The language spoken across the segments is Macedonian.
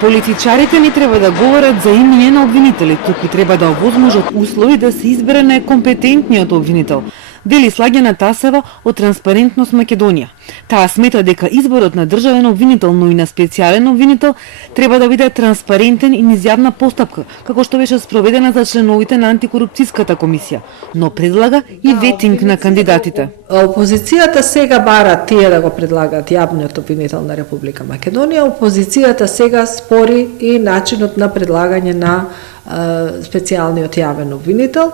Политичарите не треба да говорат за имиња на обвинители, туку треба да овозможат услови да се избере најкомпетентниот обвинител, вели Слагјана Тасева од Транспарентност Македонија. Таа смета дека изборот на државен обвинител, но и на специјален обвинител треба да биде транспарентен и низ јавна постапка, како што беше спроведена за членовите на антикорупцијската комисија, но предлага и ветинг на кандидатите. Опозицијата сега бара тие да го предлагат јавниот обвинител на Република Македонија. Опозицијата сега спори и начинот на предлагање на специјалниот јавен обвинител.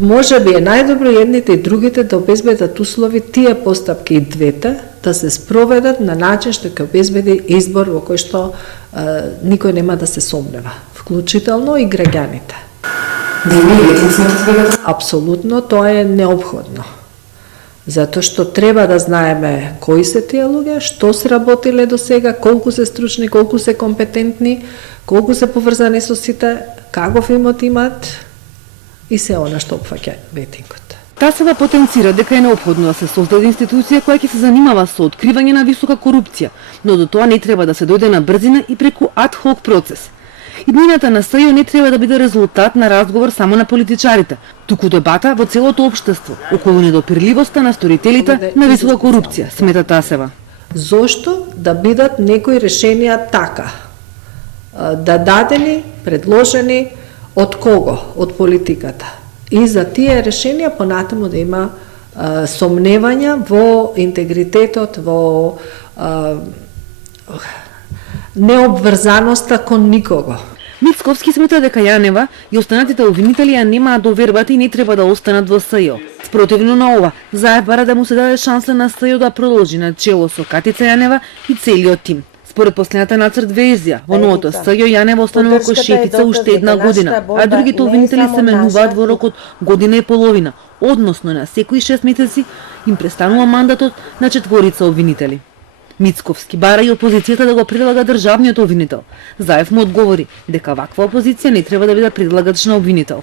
Може би е најдобро едните и другите да обезбедат услови тие постапки и двете да се спроведат на начин што ќе обезбеди избор во кој што никој нема да се сомнева, вклучително и граѓаните. Апсолутно, тоа е необходно. Затоа што треба да знаеме кои се тие луѓе, што се работиле до сега, колку се стручни, колку се компетентни, колку се поврзани со сите, каков имот имат и се она што опфаќа ветингот. Тасева потенцира дека е неопходно да се создаде институција која ќе се занимава со откривање на висока корупција, но до тоа не треба да се дојде на брзина и преку ад-хок процес. Иднината на СЈО не треба да биде резултат на разговор само на политичарите, туку дебата во целото општество околу недопирливоста на сторителите на висока корупција, смета Тасева. Зошто да бидат некои решенија така? Да дадени, предложени од кого? Од политиката. И за тие решенија понатаму да има сомневања во интегритетот, во необврзаноста кон никого. Мицковски смета дека Јанева и останатите обвинители ја немаат довербата и не треба да останат во СЈО. Спротивно на ова, Заев бара да му се даде шанса на СЈО да продолжи на чело со Катица Јанева и целиот тим. Според последната нацрт верзија, во новото СЈО Јанева останува како шефица уште една година, а другите обвинители се менуваат во рок од година и половина, односно на секои 6 месеци им престанува мандатот на 4 обвинители. Мицковски бара и опозицијата да го предлага државниот обвинител. Заев му одговори дека ваква опозиција не треба да биде предлагач на обвинител.